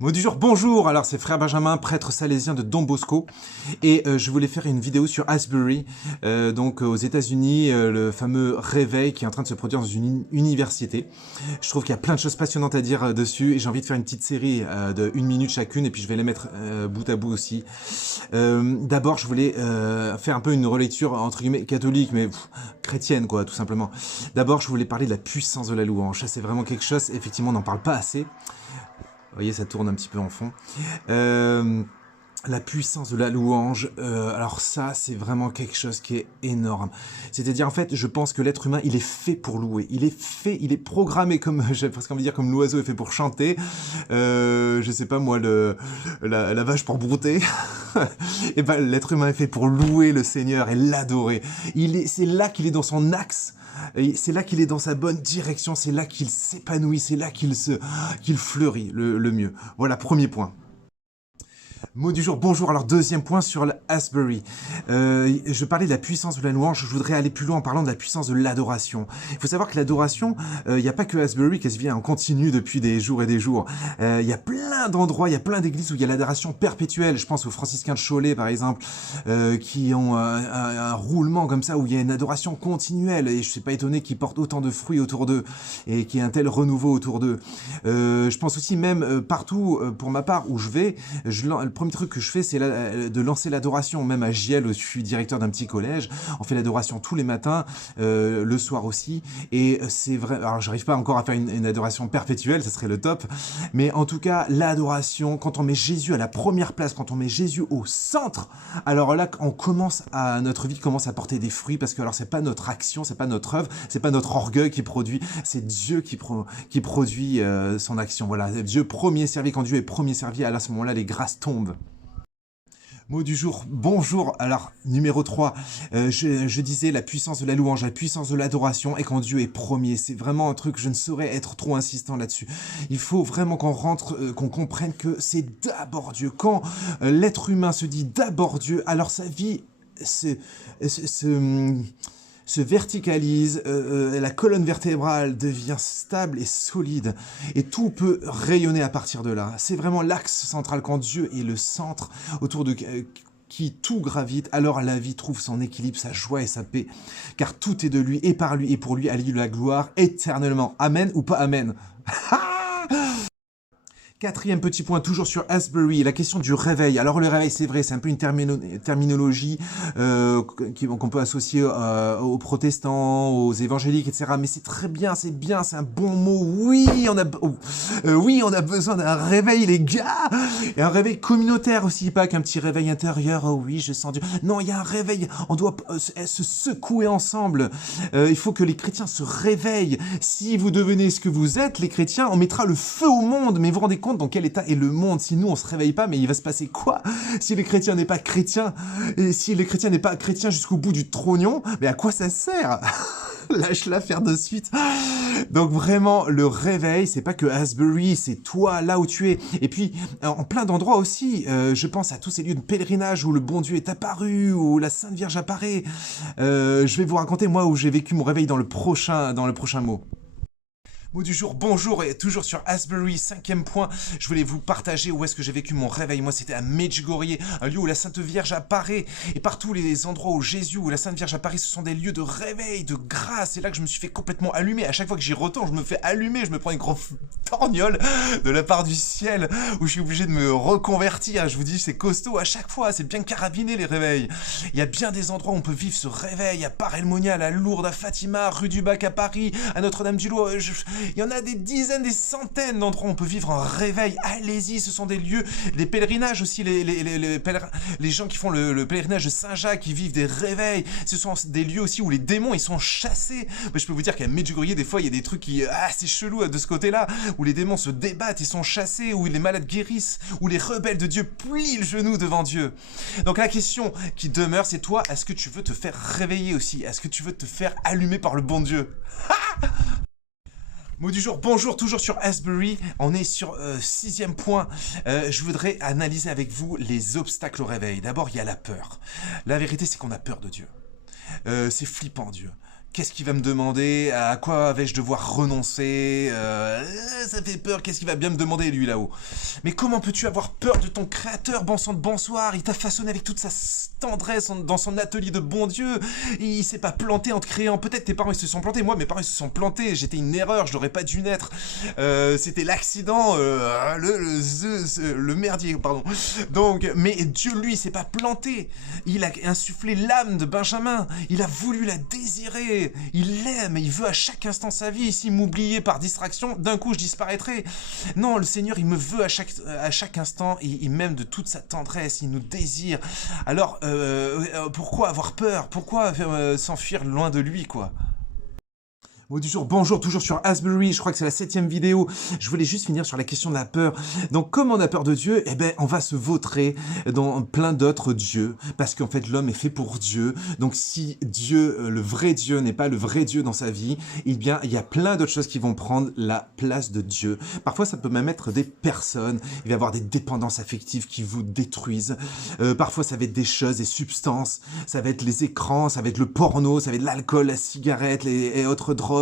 Mot du jour, bonjour. Alors c'est frère Benjamin, prêtre salésien de Don Bosco, et je voulais faire une vidéo sur Asbury, donc aux États-Unis, le fameux réveil qui est en train de se produire dans une université. Je trouve qu'il y a plein de choses passionnantes à dire dessus, et j'ai envie de faire une petite série de 1 minute chacune, et puis je vais les mettre bout à bout aussi. D'abord, je voulais faire un peu une relecture entre guillemets catholique, mais chrétienne quoi, tout simplement. D'abord, je voulais parler de la puissance de la louange. Ça, c'est vraiment quelque chose. Effectivement, on n'en parle pas assez. Vous voyez, ça tourne un petit peu en fond. La puissance de la louange, alors ça, c'est vraiment quelque chose qui est énorme. C'est-à-dire, en fait, je pense que l'être humain, il est fait pour louer. Il est programmé comme, j'ai presque envie de dire, comme l'oiseau est fait pour chanter. Je sais pas, moi, la vache pour brouter. Et ben, l'être humain est fait pour louer le Seigneur et l'adorer. C'est là qu'il est dans son axe. C'est là qu'il est dans sa bonne direction, c'est là qu'il s'épanouit, c'est là qu'il fleurit le mieux. Voilà, premier point. Mot du jour, bonjour. Alors deuxième point sur l'Asbury. Je parlais de la puissance de la louange, je voudrais aller plus loin en parlant de la puissance de l'adoration. Il faut savoir que l'adoration, il n'y a pas que Asbury qui se vient en continu depuis des jours et des jours. Il y a plein d'endroits, il y a plein d'églises où il y a l'adoration perpétuelle. Je pense aux franciscains de Cholet par exemple, qui ont un roulement comme ça, où il y a une adoration continuelle. Et je ne suis pas étonné qu'ils portent autant de fruits autour d'eux et qu'il y ait un tel renouveau autour d'eux. Je pense aussi même partout, pour ma part, où je vais, le premier truc que je fais, c'est de lancer l'adoration. Même à Giel, je suis directeur d'un petit collège, on fait l'adoration tous les matins, le soir aussi, et c'est vrai, alors j'arrive pas encore à faire une adoration perpétuelle, ça serait le top, mais en tout cas, l'adoration, quand on met Jésus à la première place, quand on met Jésus au centre, alors là, notre vie commence à porter des fruits, parce que alors c'est pas notre action, c'est pas notre œuvre, c'est pas notre orgueil qui produit, c'est Dieu qui produit son action. Voilà, Dieu premier servi, quand Dieu est premier servi, à ce moment-là, les grâces tombent. Mot du jour, bonjour. Alors, numéro 3, je disais la puissance de la louange, la puissance de l'adoration, et quand Dieu est premier. C'est vraiment un truc, je ne saurais être trop insistant là-dessus. Il faut vraiment qu'on rentre, qu'on comprenne que c'est d'abord Dieu. Quand l'être humain se dit d'abord Dieu, alors sa vie se verticalise, la colonne vertébrale devient stable et solide, et tout peut rayonner à partir de là. C'est vraiment l'axe central, quand Dieu est le centre autour de qui tout gravite, alors la vie trouve son équilibre, sa joie et sa paix, car tout est de lui, et par lui, et pour lui, à lui la gloire éternellement. Amen ou pas amen? Quatrième petit point, toujours sur Asbury, la question du réveil. Alors le réveil, c'est vrai, c'est un peu une terminologie qu'on peut associer aux protestants, aux évangéliques, etc. Mais c'est très bien, c'est un bon mot. Oui, on a besoin d'un réveil, les gars. Et un réveil communautaire aussi, pas qu'un petit réveil intérieur. Oh oui, je sens Dieu. Non, il y a un réveil. On doit se secouer ensemble. Il faut que les chrétiens se réveillent. Si vous devenez ce que vous êtes, les chrétiens, on mettra le feu au monde. Mais vous vous rendez compte dans quel état est le monde si nous on se réveille pas? Mais il va se passer quoi si les chrétiens n'est pas chrétien, et si les chrétiens n'est pas chrétien jusqu'au bout du trognon? Mais à quoi ça sert? Lâche-la faire de suite. Donc vraiment, le réveil, c'est pas que Asbury, c'est toi, là où tu es. Et puis, en plein d'endroits aussi, je pense à tous ces lieux de pèlerinage où le bon Dieu est apparu, où la Sainte Vierge apparaît. Je vais vous raconter, moi, où j'ai vécu mon réveil dans le prochain mot. Mot du jour, bonjour, et toujours sur Asbury, cinquième point, je voulais vous partager où est-ce que j'ai vécu mon réveil. Moi, c'était à Medjugorje, un lieu où la Sainte Vierge apparaît, et partout les endroits où Jésus, où la Sainte Vierge apparaît, ce sont des lieux de réveil, de grâce. C'est là que je me suis fait complètement allumer. À chaque fois que j'y retourne, je me fais allumer, je me prends une grosse torgnole de la part du ciel, où je suis obligé de me reconvertir. Je vous dis, c'est costaud à chaque fois, c'est bien carabiné les réveils. Il y a bien des endroits où on peut vivre ce réveil, à Paray-le-Monial, à Lourdes, à Fatima, rue du Bac à Paris, à Notre-Dame-du-Lot. Il y en a des dizaines, des centaines d'endroits où on peut vivre un réveil. Allez-y, ce sont des lieux, des pèlerinages aussi, les gens qui font le pèlerinage de Saint-Jacques, qui vivent des réveils. Ce sont des lieux aussi où les démons, ils sont chassés. Mais je peux vous dire qu'à Medjugorje, des fois, il y a des trucs c'est chelou de ce côté-là, où les démons se débattent et sont chassés, où les malades guérissent, où les rebelles de Dieu plient le genou devant Dieu. Donc la question qui demeure, c'est toi, est-ce que tu veux te faire réveiller aussi? Est-ce que tu veux te faire allumer par le bon Dieu? Mot du jour, bonjour, toujours sur Asbury, on est sur sixième point. Je voudrais analyser avec vous les obstacles au réveil. D'abord, il y a la peur. La vérité, c'est qu'on a peur de Dieu. C'est flippant, Dieu. Qu'est-ce qu'il va me demander? À quoi vais-je devoir renoncer? Ça fait peur, qu'est-ce qu'il va bien me demander lui là-haut? Mais comment peux-tu avoir peur de ton créateur, bon sang de bonsoir? Il t'a façonné avec toute sa tendresse dans son atelier de bon Dieu. Il s'est pas planté en te créant. Peut-être tes parents ils se sont plantés, moi mes parents ils se sont plantés. J'étais une erreur, je n'aurais pas dû naître. C'était l'accident, le merdier, pardon. Donc, mais Dieu lui il s'est pas planté. Il a insufflé l'âme de Benjamin. Il a voulu la désirer. Il l'aime, il veut à chaque instant sa vie. S'il m'oubliait par distraction, d'un coup je disparaîtrais. Non, le Seigneur, il me veut à chaque instant. Il m'aime de toute sa tendresse, il nous désire. Alors, pourquoi avoir peur? Pourquoi s'enfuir loin de lui, quoi? Mot du jour, bonjour, toujours sur Asbury, je crois que c'est la 7e vidéo. Je voulais juste finir sur la question de la peur. Donc, comme on a peur de Dieu, eh ben, on va se vautrer dans plein d'autres dieux, parce qu'en fait, l'homme est fait pour Dieu. Donc, si Dieu, le vrai Dieu, n'est pas le vrai Dieu dans sa vie, eh bien, il y a plein d'autres choses qui vont prendre la place de Dieu. Parfois, ça peut même être des personnes. Il va y avoir des dépendances affectives qui vous détruisent. Parfois, ça va être des choses, des substances. Ça va être les écrans, ça va être le porno, ça va être l'alcool, la cigarette et autres drogues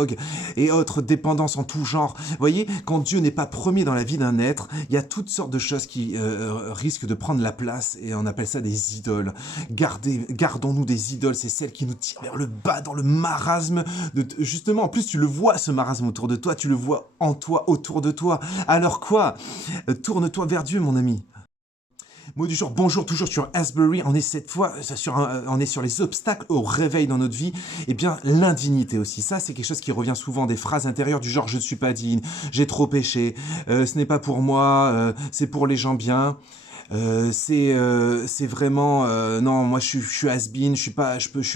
et autres dépendances en tout genre. Vous voyez, quand Dieu n'est pas premier dans la vie d'un être, il y a toutes sortes de choses qui risquent de prendre la place et on appelle ça des idoles. Gardons-nous des idoles, c'est celles qui nous tirent vers le bas, dans le marasme. Justement, en plus, tu le vois, ce marasme autour de toi, tu le vois en toi, autour de toi. Alors quoi? Tourne-toi vers Dieu, mon ami. Mot du jour, bonjour, toujours sur Asbury, on est cette fois on est sur les obstacles au réveil dans notre vie, et bien l'indignité aussi, ça c'est quelque chose qui revient souvent, des phrases intérieures du genre je ne suis pas digne, j'ai trop péché, ce n'est pas pour moi, c'est pour les gens bien. C'est vraiment non, moi je suis has-been, je suis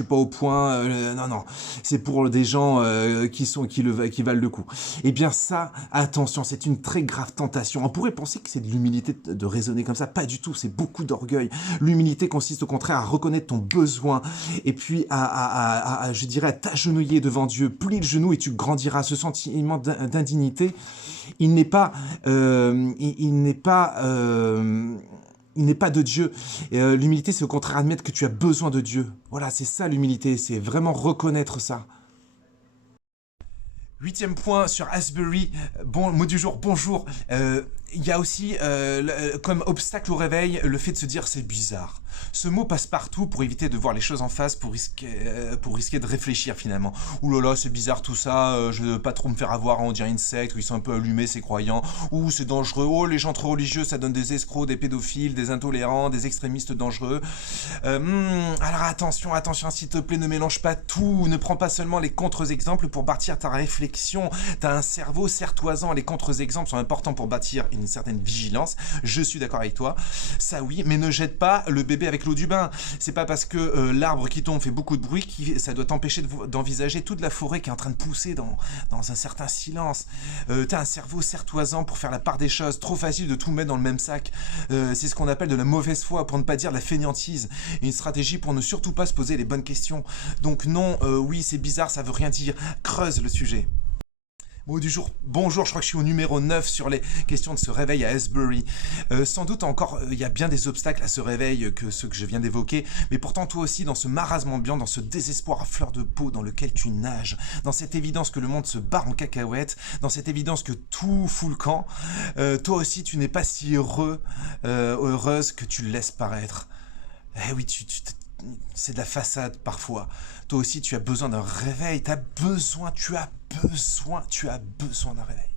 pas au point, non, c'est pour des gens qui valent le coup. Et bien ça, attention, c'est une très grave tentation. On pourrait penser que c'est de l'humilité de raisonner comme ça, pas du tout, c'est beaucoup d'orgueil. L'humilité consiste au contraire à reconnaître ton besoin et puis je dirais à t'agenouiller devant Dieu, plie le genou et tu grandiras. Ce sentiment d'indignité, il n'est pas de Dieu. L'humilité, c'est au contraire admettre que tu as besoin de Dieu. Voilà, c'est ça l'humilité, c'est vraiment reconnaître ça. 8e point sur Asbury, bon, mot du jour, bonjour. Il y a aussi, comme obstacle au réveil, le fait de se dire c'est bizarre. Ce mot passe partout pour éviter de voir les choses en face, pour risquer de réfléchir finalement. Ouh là là, c'est bizarre tout ça, je ne veux pas trop me faire avoir, on dirait une secte, où ils sont un peu allumés ces croyants. Ouh, c'est dangereux, oh les gens trop religieux, ça donne des escrocs, des pédophiles, des intolérants, des extrémistes dangereux. Alors attention, s'il te plaît, ne mélange pas tout, ne prends pas seulement les contre-exemples pour bâtir ta réflexion. T'as un cerveau, serre-toi-en, les contre-exemples sont importants pour bâtir une certaine vigilance, je suis d'accord avec toi, ça oui, mais ne jette pas le bébé avec l'eau du bain. C'est pas parce que l'arbre qui tombe fait beaucoup de bruit que ça doit t'empêcher d'envisager toute la forêt qui est en train de pousser dans un certain silence. T'as un cerveau, serre-toi-en pour faire la part des choses, trop facile de tout mettre dans le même sac. C'est ce qu'on appelle de la mauvaise foi, pour ne pas dire de la fainéantise, une stratégie pour ne surtout pas se poser les bonnes questions. Donc non, oui c'est bizarre, ça veut rien dire, creuse le sujet. Mot du jour, bonjour, je crois que je suis au numéro 9 sur les questions de ce réveil à Asbury. Sans doute encore, il y a bien des obstacles à ce réveil que ceux que je viens d'évoquer, mais pourtant toi aussi, dans ce marasme ambiant, dans ce désespoir à fleur de peau dans lequel tu nages, dans cette évidence que le monde se barre en cacahuète, dans cette évidence que tout fout le camp, toi aussi tu n'es pas si heureuse que tu le laisses paraître. Eh oui, c'est de la façade parfois. Toi aussi, tu as besoin d'un réveil. Tu as besoin d'un réveil.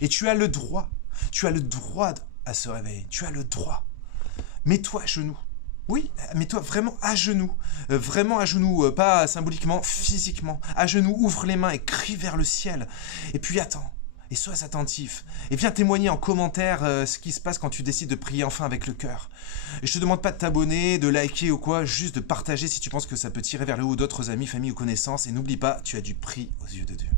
Et tu as le droit à ce réveil. Tu as le droit. Mets-toi à genoux. Oui, mets-toi vraiment à genoux. Pas symboliquement, physiquement. À genoux, ouvre les mains et crie vers le ciel. Et puis attends. Et sois attentif. Et viens témoigner en commentaire ce qui se passe quand tu décides de prier enfin avec le cœur. Et je te demande pas de t'abonner, de liker ou quoi, juste de partager si tu penses que ça peut tirer vers le haut d'autres amis, familles ou connaissances. Et n'oublie pas, tu as du prix aux yeux de Dieu.